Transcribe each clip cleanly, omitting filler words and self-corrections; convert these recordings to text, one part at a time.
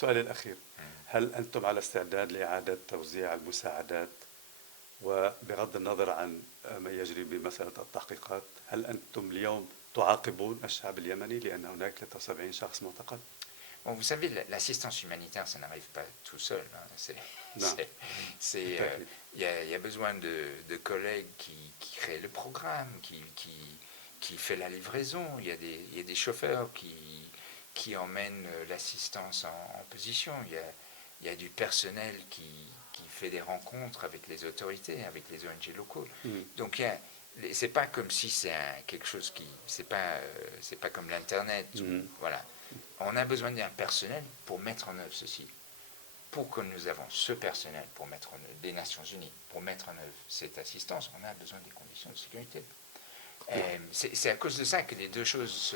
سؤالي الأخير، هل أنتم على استعداد لإعادة توزيع المساعدات؟ وبغض النظر عن ما يجري بمسألة التحقيقات، هل أنتم اليوم تعاقبون الشعب اليمني لأن هناك 73 شخص معتقل؟ Bon, vous savez, l'assistance humanitaire, ça n'arrive pas tout seul. Hein. Il y a besoin de collègues qui créent le programme, qui fait la livraison. Il y a des chauffeurs qui emmènent l'assistance en position. Il y a du personnel qui fait des rencontres avec les autorités, avec les ONG locaux. Donc c'est pas comme si c'est quelque chose qui c'est pas comme l'internet. Voilà. On a besoin d'un personnel pour mettre en œuvre ceci. Pour que nous avons ce personnel pour mettre en œuvre des Nations Unies, pour mettre en œuvre cette assistance, on a besoin des conditions de sécurité. C'est à cause de ça que les deux choses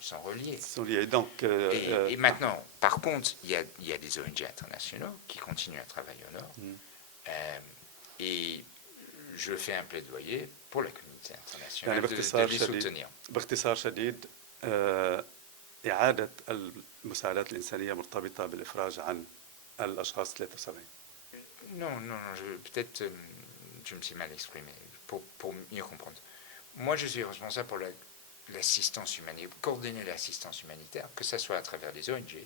sont reliées. Donc, et maintenant, par contre, il y a des ONG internationaux qui continuent à travailler au Nord. Et je fais un plaidoyer pour la communauté internationale de les soutenir. باختصار شديد إعادة المساعدات الإنسانية مرتبطة بالإفراج عن الأشخاص 73. Non, peut-être je me suis mal exprimé, pour mieux comprendre. Moi, je suis responsable pour l'assistance humanitaire, coordonner l'assistance humanitaire, que ce soit à travers les ONG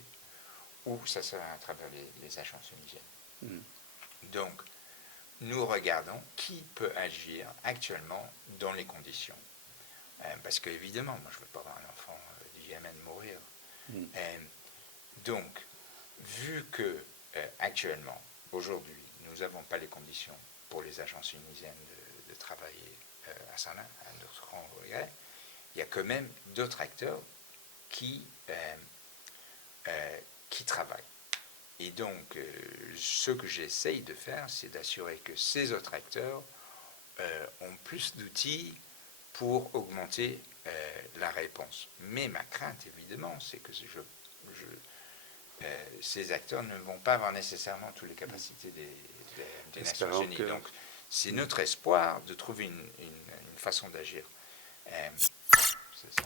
ou que ce soit à travers les agences onisiennes. Donc, nous regardons qui peut agir actuellement dans les conditions. Parce qu'évidemment, moi je ne veux pas voir un enfant du Yémen mourir. Donc, vu que actuellement, aujourd'hui, nous n'avons pas les conditions pour les agences unisiennes de travailler à Sanaa, à notre grand regret, il y a quand même d'autres acteurs qui travaillent. Et donc, ce que j'essaye de faire, c'est d'assurer que ces autres acteurs ont plus d'outils pour augmenter la réponse. Mais ma crainte, évidemment, c'est que ces acteurs ne vont pas avoir nécessairement toutes les capacités des Nations Unies. Donc, c'est notre espoir de trouver une façon d'agir. C'est ça.